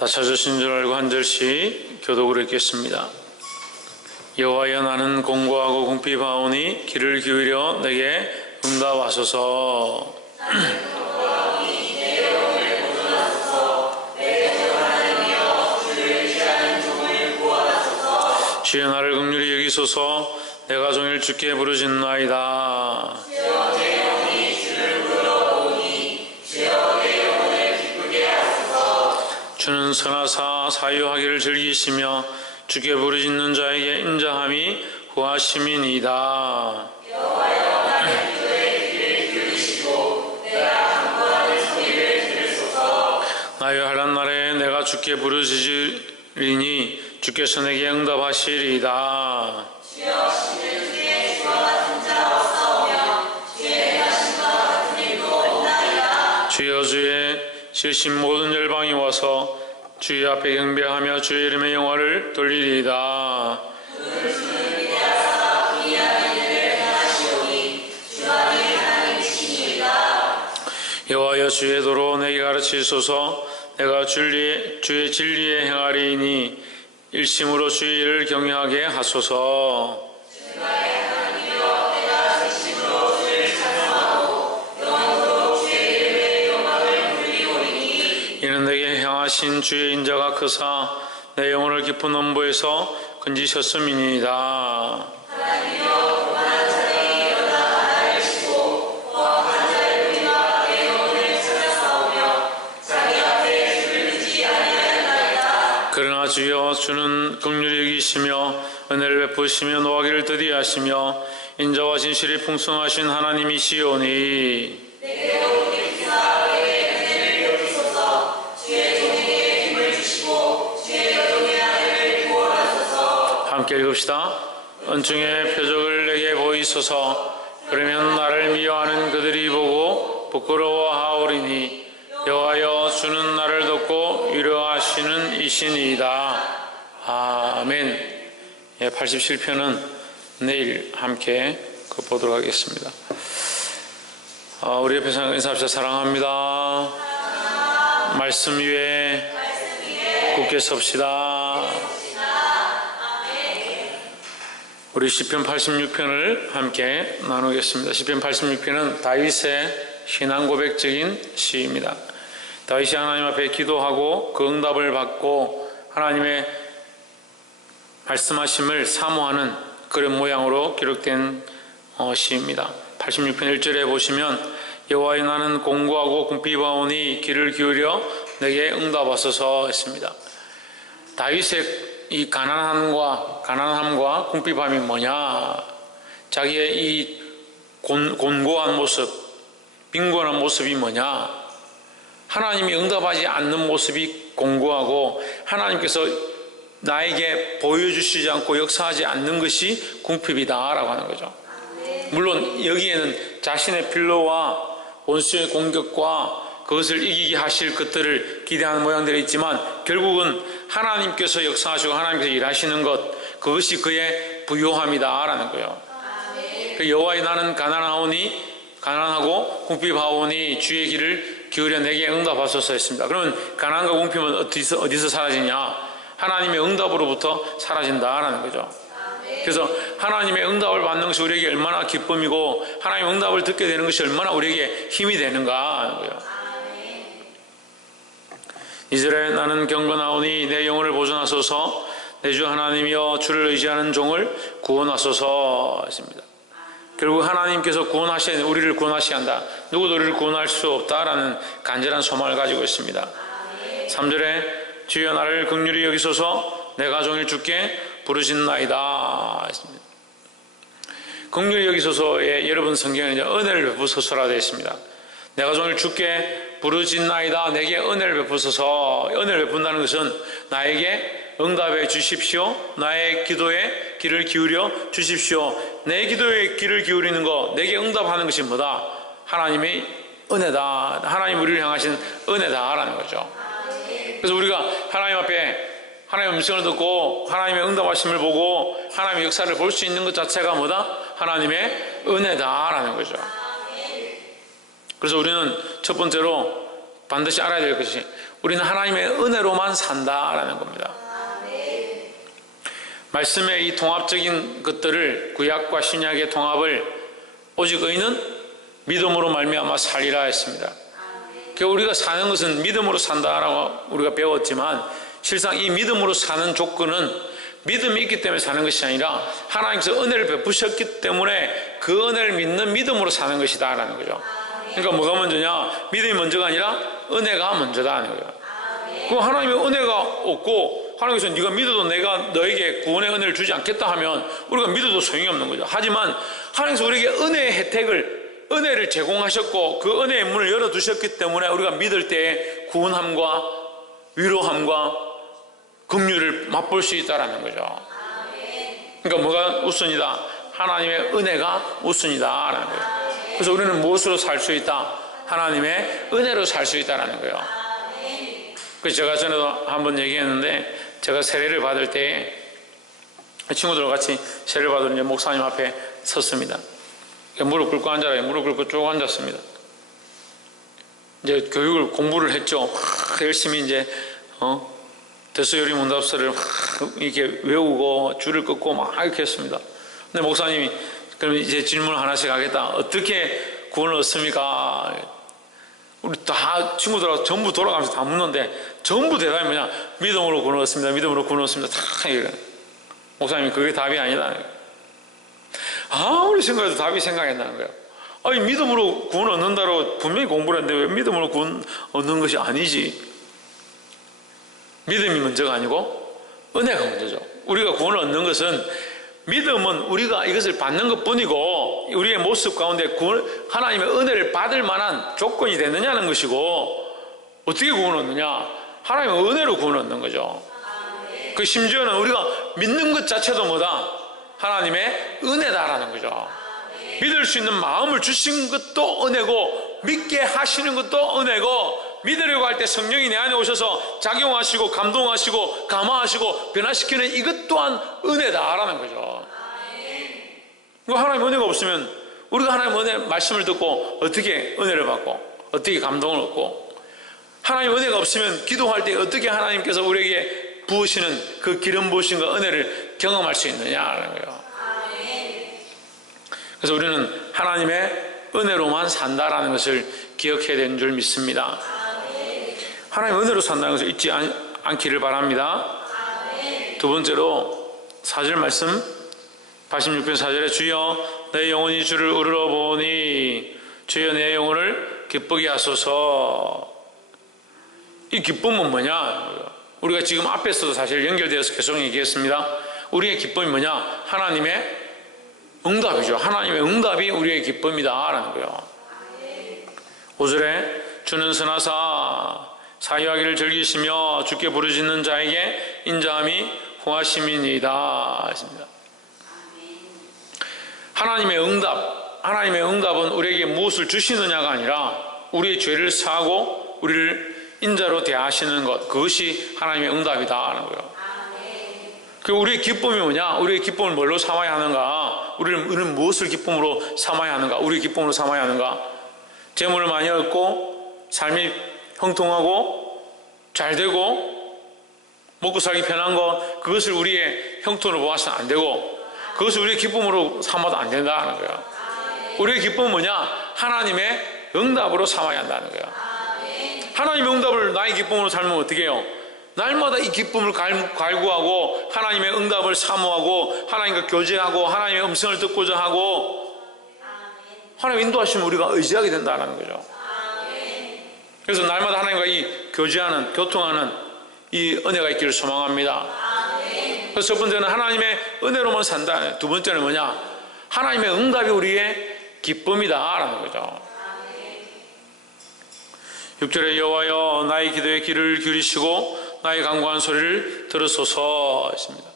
다 찾으신 줄 알고 한 절씩 교독을 읽겠습니다. 여호와여, 나는 공고하고 궁핍하오니 길을 기울여 내게 응답하소서. 주여, 나를 긍휼히 여기소서. 내가 종일 주께 부르짖나이다. 주는 선하사 사유하기를 즐기시며 주께 부르짖는 자에게 인자함이 구하심이니이다. 나의 환난 날에 내가 주께 부르짖으리니 주께서 내게 응답하시리이다. 주여, 주의 지으신 모든 열방이 와서 주의 앞에 경배하며 주의 이름의 영화를 돌리리이다. 여호와여, 주의 도로 내게 가르치소서. 내가 주의 진리에 행하리이니 일심으로 주의 일을 경외하게 하소서. 이는 내게 향하신 주의 인자가 크사 내 영혼을 깊은 엄부에서 건지셨음이니이다. 그러나 주여, 주는 긍휼히 여기시며 은혜를 베푸시며 노하기를 더디하시며 인자와 진실이 풍성하신 하나님이시오니 함께 읽읍시다. 은총의 표적을 내게 보이소서. 그러면 나를 미워하는 그들이 보고 부끄러워하오리니 여호와여, 주는 나를 돕고 위로하시는 이신이다. 아멘. 87편은 내일 함께 보도록 하겠습니다. 우리 옆에서 인사합시다. 사랑합니다. 말씀 위에 굳게 섭시다. 우리 시편 86편을 함께 나누겠습니다. 시편 86편은 다윗의 신앙 고백적인 시입니다. 다윗이 하나님 앞에 기도하고 그 응답을 받고 하나님의 말씀하심을 사모하는 그런 모양으로 기록된 시입니다. 86편 1절에 보시면 여호와여, 나는 공고하고 궁핍하오니 길을 기울여 내게 응답하소서 했습니다. 다윗의 이 가난함과 궁핍함이 뭐냐? 자기의 이 곤고한 모습, 빈곤한 모습이 뭐냐? 하나님이 응답하지 않는 모습이 공고하고 하나님께서 나에게 보여주시지 않고 역사하지 않는 것이 궁핍이다라고 하는 거죠. 물론 여기에는 자신의 필로와 원수의 공격과 그것을 이기게 하실 것들을 기대하는 모양들이 있지만 결국은 하나님께서 역사하시고 하나님께서 일하시는 것, 그것이 그의 부요함이다라는 거예요. 여호와여, 나는 가난하고 궁핍하오니 주의 길을 기울여 내게 응답하소서 했습니다. 그러면 가난과 궁핍은 어디서 사라지냐? 하나님의 응답으로부터 사라진다라는 거죠. 그래서 하나님의 응답을 받는 것이 우리에게 얼마나 기쁨이고 하나님의 응답을 듣게 되는 것이 얼마나 우리에게 힘이 되는가 하는 거예요. 2절에 나는 경건하오니 내 영혼을 보존하소서. 내 주 하나님이여, 주를 의지하는 종을 구원하소서 했습니다. 결국 하나님께서 우리를 구원하셔야 한다. 누구도 우리를 구원할 수 없다라는 간절한 소망을 가지고 있습니다. 3절에 주여, 나를 긍휼히 여기소서. 내가 종일 주께 부르짖나이다 했습니다. 긍휼히 여기소서에 여러분 성경에 은혜를 베푸소서라 되어 있습니다. 내가 종일 주께 부르짖나이다. 내게 은혜를 베푸소서. 은혜를 베푼다는 것은 나에게 응답해 주십시오. 나의 기도에 귀를 기울여 주십시오. 내 기도에 귀를 기울이는 것, 내게 응답하는 것이 뭐다? 하나님의 은혜다. 하나님 우리를 향하신 은혜다라는 거죠. 그래서 우리가 하나님 앞에 하나님의 음성을 듣고 하나님의 응답하심을 보고 하나님의 역사를 볼 수 있는 것 자체가 뭐다? 하나님의 은혜다라는 거죠. 그래서 우리는 첫 번째로 반드시 알아야 될 것이 우리는 하나님의 은혜로만 산다라는 겁니다. 말씀의 이 통합적인 것들을 구약과 신약의 통합을 오직 의인은 믿음으로 말미암아 살리라 했습니다. 우리가 사는 것은 믿음으로 산다라고 우리가 배웠지만 실상 이 믿음으로 사는 조건은 믿음이 있기 때문에 사는 것이 아니라 하나님께서 은혜를 베푸셨기 때문에 그 은혜를 믿는 믿음으로 사는 것이다 라는 거죠. 그러니까 뭐가 먼저냐? 믿음이 먼저가 아니라 은혜가 먼저다 하는 거예요. 그럼 하나님의 은혜가 없고 하나님께서 네가 믿어도 내가 너에게 구원의 은혜를 주지 않겠다 하면 우리가 믿어도 소용이 없는 거죠. 하지만 하나님께서 우리에게 은혜의 혜택을, 은혜를 제공하셨고 그 은혜의 문을 열어두셨기 때문에 우리가 믿을 때 구원함과 위로함과 긍휼을 맛볼 수 있다는 거죠. 그러니까 뭐가 우선이다? 하나님의 은혜가 우선이다라는 거예요. 그래서 우리는 무엇으로 살 수 있다? 하나님의 은혜로 살 수 있다는 거예요. 그래서 제가 전에도 한번 얘기했는데 제가 세례를 받을 때 친구들과 같이 세례를 받으러 이제 목사님 앞에 섰습니다. 무릎 꿇고 앉아라. 무릎 꿇고 쭉 앉았습니다. 이제 교육을 공부를 했죠. 열심히 이제 대소요리 문답서를 이렇게 외우고 줄을 긋고 막 이렇게 했습니다. 근데 목사님이 그럼 이제 질문 하나씩 하겠다. 어떻게 구원을 얻습니까? 우리 다 친구들하고 전부 돌아가면서 다 묻는데 전부 대답이 뭐냐? 믿음으로 구원을 얻습니다. 믿음으로 구원을 얻습니다. 다 이래. 목사님이 그게 답이 아니다. 아무리 생각해도 답이 생각이 안 나는 거예요. 아니 믿음으로 구원을 얻는다고 분명히 공부를 했는데 왜 믿음으로 구원 얻는 것이 아니지? 믿음이 먼저가 아니고 은혜가 먼저죠. 우리가 구원을 얻는 것은 믿음은 우리가 이것을 받는 것뿐이고 우리의 모습 가운데 하나님의 은혜를 받을 만한 조건이 되느냐는 것이고 어떻게 구원을 얻느냐? 하나님의 은혜로 구원을 얻는 거죠. 그 심지어는 우리가 믿는 것 자체도 뭐다? 하나님의 은혜다라는 거죠. 믿을 수 있는 마음을 주신 것도 은혜고 믿게 하시는 것도 은혜고 믿으려고 할 때 성령이 내 안에 오셔서 작용하시고 감동하시고 감화하시고 변화시키는 이것 또한 은혜다라는 거죠. 하나님의 은혜가 없으면 우리가 하나님의 은혜 말씀을 듣고 어떻게 은혜를 받고 어떻게 감동을 얻고 하나님의 은혜가 없으면 기도할 때 어떻게 하나님께서 우리에게 부으시는 그 기름 부으심과 은혜를 경험할 수 있느냐라는 거예요. 그래서 우리는 하나님의 은혜로만 산다라는 것을 기억해야 되는 줄 믿습니다. 하나님의 은혜로 산다는 것을 잊지 않기를 바랍니다. 두 번째로 4절 말씀 86편 4절에 주여 내 영혼이 주를 우러러 보니 주여 내 영혼을 기쁘게 하소서. 이 기쁨은 뭐냐? 우리가 지금 앞에서도 사실 연결되어서 계속 얘기했습니다. 우리의 기쁨이 뭐냐? 하나님의 응답이죠. 하나님의 응답이 우리의 기쁨이다 라는 거예요. 5절에 주는 선하사 사유하기를 즐기시며 주께 부르짖는 자에게 인자함이 후하심이니이다 했습니다. 하나님의 응답은 우리에게 무엇을 주시느냐가 아니라 우리의 죄를 사하고 우리를 인자로 대하시는 것, 그것이 하나님의 응답이다 하는 거예요. 그 우리의 기쁨이 뭐냐? 우리의 기쁨을 뭘로 삼아야 하는가? 우리는 무엇을 기쁨으로 삼아야 하는가? 우리의 기쁨으로 삼아야 하는가? 재물을 많이 얻고 삶이 형통하고 잘 되고 먹고 살기 편한 것, 그것을 우리의 형통으로 보아서는 안 되고 그것을 우리의 기쁨으로 삼아도 안 된다는 거예요. 우리의 기쁨은 뭐냐? 하나님의 응답으로 삼아야 한다는 거예요. 하나님의 응답을 나의 기쁨으로 살면 어떻게 해요? 날마다 이 기쁨을 갈구하고 하나님의 응답을 사모하고 하나님과 교제하고 하나님의 음성을 듣고자 하고 하나님 인도하시면 우리가 의지하게 된다는 거죠. 그래서 날마다 하나님과 이 교제하는, 교통하는 이 은혜가 있기를 소망합니다. 그래서 첫 번째는 하나님의 은혜로만 산다. 두 번째는 뭐냐? 하나님의 응답이 우리의 기쁨이다라는 거죠. 6절에 여호와여 나의 기도에 귀를 기울이시고 나의 간구한 소리를 들으소서 했습니다.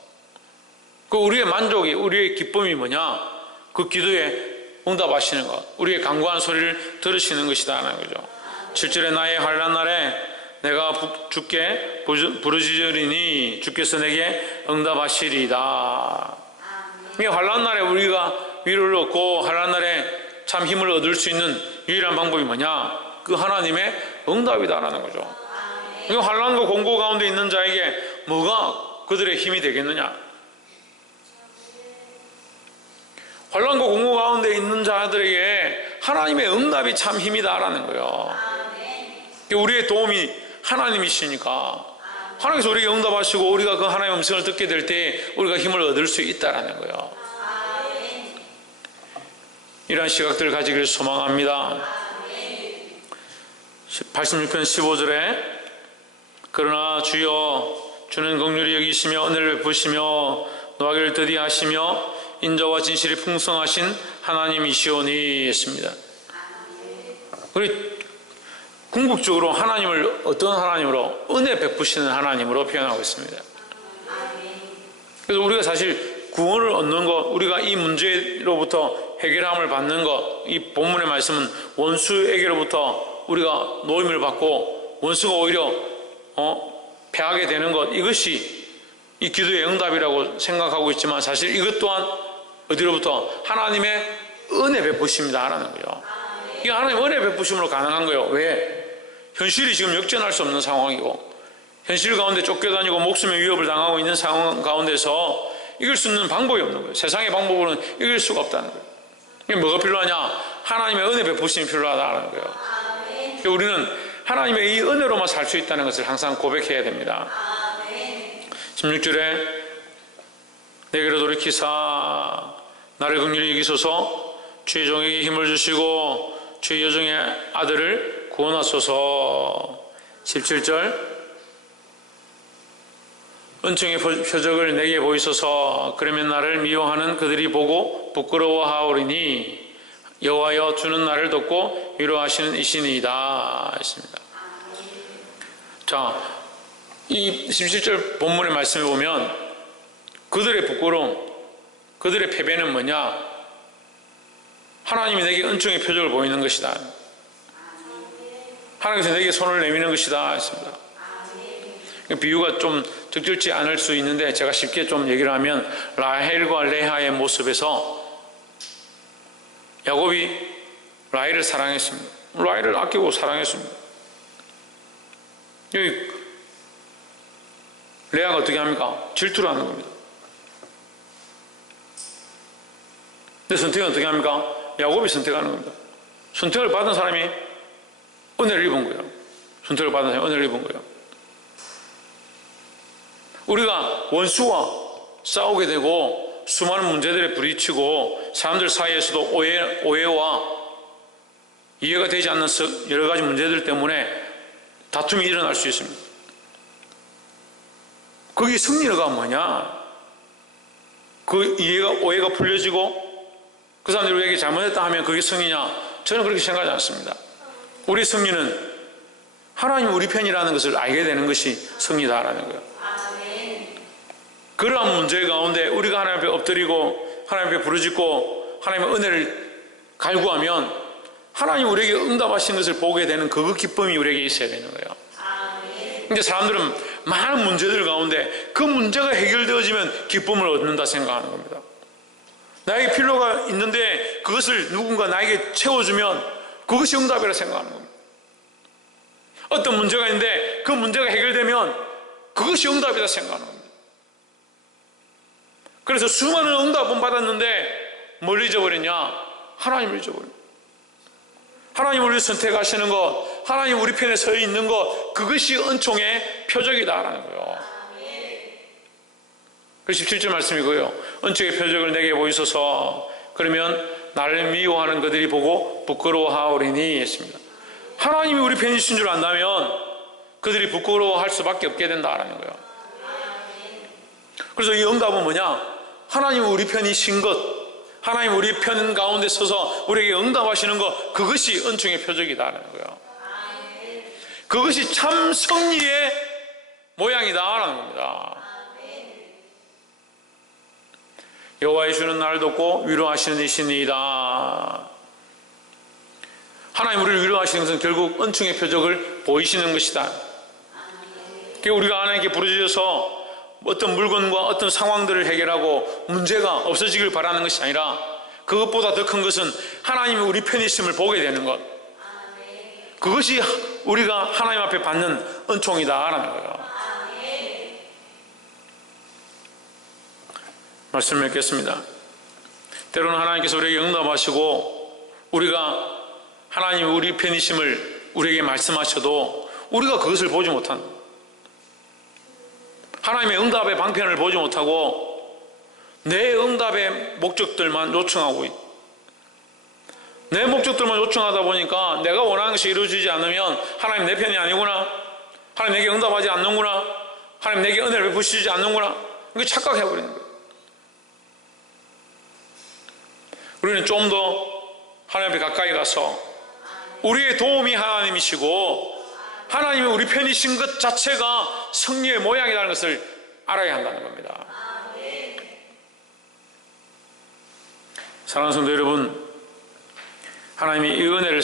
그 우리의 만족이, 우리의 기쁨이 뭐냐? 그 기도에 응답하시는 것, 우리의 간구한 소리를 들으시는 것이다 하는 거죠. 7절에 나의 환난 날에 내가 주께 부르짖으리니 주께서 내게 응답하시리이다. 이 환난 날에 우리가 위로를 얻고 환난 날에 참 힘을 얻을 수 있는 유일한 방법이 뭐냐? 그 하나님의 응답이다라는 거죠. 이 환난과 공고 가운데 있는 자에게 뭐가 그들의 힘이 되겠느냐? 환난과 공고 가운데 있는 자들에게 하나님의 응답이 참 힘이다라는 거예요. 우리의 도움이 하나님이시니까 하나님께서 우리에게 응답하시고 우리가 그 하나님의 음성을 듣게 될 때 우리가 힘을 얻을 수 있다라는 거예요. 이러한 시각들을 가지기를 소망합니다. 86편 15절에 그러나 주여 주는 긍휼히 여기시며 은혜를 베푸시며 노하기를 더디하시며 인자와 진실이 풍성하신 하나님이시오니 했습니다. 우리 궁극적으로 하나님을 어떤 하나님으로? 은혜 베푸시는 하나님으로 표현하고 있습니다. 그래서 우리가 사실 구원을 얻는 것, 우리가 이 문제로부터 해결함을 받는 것, 이 본문의 말씀은 원수에게로부터 우리가 노임을 받고 원수가 오히려 패하게 되는 것, 이것이 이 기도의 응답이라고 생각하고 있지만 사실 이것 또한 어디로부터? 하나님의 은혜 베푸심이다 하는 거죠. 이게 하나님의 은혜 베푸심으로 가능한 거예요. 왜? 현실이 지금 역전할 수 없는 상황이고 현실 가운데 쫓겨다니고 목숨의 위협을 당하고 있는 상황 가운데서 이길 수 있는 방법이 없는 거예요. 세상의 방법으로는 이길 수가 없다는 거예요. 이게 뭐가 필요하냐? 하나님의 은혜 베푸심이 필요하다는 거예요. 우리는 하나님의 이 은혜로만 살 수 있다는 것을 항상 고백해야 됩니다. 16절에 내게로 돌이키사 나를 긍휼히 여기소서 주의 종에게 힘을 주시고 주의 여종의 아들을 구원하소서. 17절 은총의 표적을 내게 보이소서. 그러면 나를 미워하는 그들이 보고 부끄러워하오리니 여호와여 주는 나를 돕고 위로하시는 이시니이다 했습니다. 자, 이 17절 본문의 말씀에 보면 그들의 부끄러움, 그들의 패배는 뭐냐? 하나님이 내게 은총의 표적을 보이는 것이다. 하나님께서 내게 손을 내미는 것이다 했습니다. 비유가 좀 적절치 않을 수 있는데 제가 쉽게 좀 얘기를 하면 라헬과 레아의 모습에서 야곱이 라헬을 사랑했습니다. 라헬을 아끼고 사랑했습니다. 여기 레아가 어떻게 합니까? 질투를 하는 겁니다. 근데 선택은 어떻게 합니까? 야곱이 선택하는 겁니다. 선택을 받은 사람이 은혜를 입은 거예요. 선택을 받은 사람이 은혜를 입은 거예요. 우리가 원수와 싸우게 되고 수많은 문제들에 부딪히고 사람들 사이에서도 오해와 이해가 되지 않는 여러 가지 문제들 때문에 다툼이 일어날 수 있습니다. 거기 승리가 뭐냐? 그 오해가 풀려지고 그 사람들이 우리에게 잘못했다 하면 그게 승리냐? 저는 그렇게 생각하지 않습니다. 우리 승리는 하나님 우리 편이라는 것을 알게 되는 것이 승리다라는 거예요. 그러한 문제 가운데 우리가 하나님 앞에 엎드리고 하나님 앞에 부르짖고 하나님의 은혜를 갈구하면 하나님 우리에게 응답하신 것을 보게 되는 그 기쁨이 우리에게 있어야 되는 거예요. 근데 사람들은 많은 문제들 가운데 그 문제가 해결되어지면 기쁨을 얻는다 생각하는 겁니다. 나에게 필요가 있는데 그것을 누군가 나에게 채워주면 그것이 응답이라 생각하는 겁니다. 어떤 문제가 있는데 그 문제가 해결되면 그것이 응답이라 생각하는 겁니다. 그래서 수많은 응답은 받았는데 뭘 잊어버렸냐? 하나님을 잊어버렸냐? 하나님 우리를 선택하시는 것, 하나님 우리 편에 서 있는 것, 그것이 은총의 표적이다라는 거예요. 그래서 17절 말씀이고요. 은총의 표적을 내게 보이소서. 그러면 나를 미워하는 그들이 보고 부끄러워하오리니 했습니다. 하나님이 우리 편이신 줄 안다면 그들이 부끄러워할 수밖에 없게 된다라는 거예요. 그래서 이 응답은 뭐냐? 하나님 우리 편이신 것, 하나님 우리 편 가운데 서서 우리에게 응답하시는 것, 그것이 은총의 표적이다라는 거예요. 그것이 참 승리의 모양이다라는 겁니다. 여호와의 주는 나를 돕고 위로하시는 이시니이다. 하나님 우리를 위로하시는 것은 결국 은총의 표적을 보이시는 것이다. 우리가 하나님께 부르짖어서 어떤 물건과 어떤 상황들을 해결하고 문제가 없어지길 바라는 것이 아니라 그것보다 더 큰 것은 하나님이 우리 편이심을 보게 되는 것. 그것이 우리가 하나님 앞에 받는 은총이다라는 거예요. 말씀을 읽겠습니다. 때로는 하나님께서 우리에게 응답하시고 우리가 하나님이 우리 편이심을 우리에게 말씀하셔도 우리가 그것을 보지 못한, 하나님의 응답의 방편을 보지 못하고 내 응답의 목적들만 요청하고 있다. 내 목적들만 요청하다 보니까 내가 원하는 것이 이루어지지 않으면 하나님 내 편이 아니구나, 하나님 내게 응답하지 않는구나, 하나님 내게 은혜를 베푸시지 않는구나, 이게 착각해버리는 거예요. 우리는 좀 더 하나님 앞에 가까이 가서 우리의 도움이 하나님이시고 하나님이 우리 편이신 것 자체가 성령의 모양이라는 것을 알아야 한다는 겁니다. 사랑하는 성도 여러분, 하나님이 이 은혜를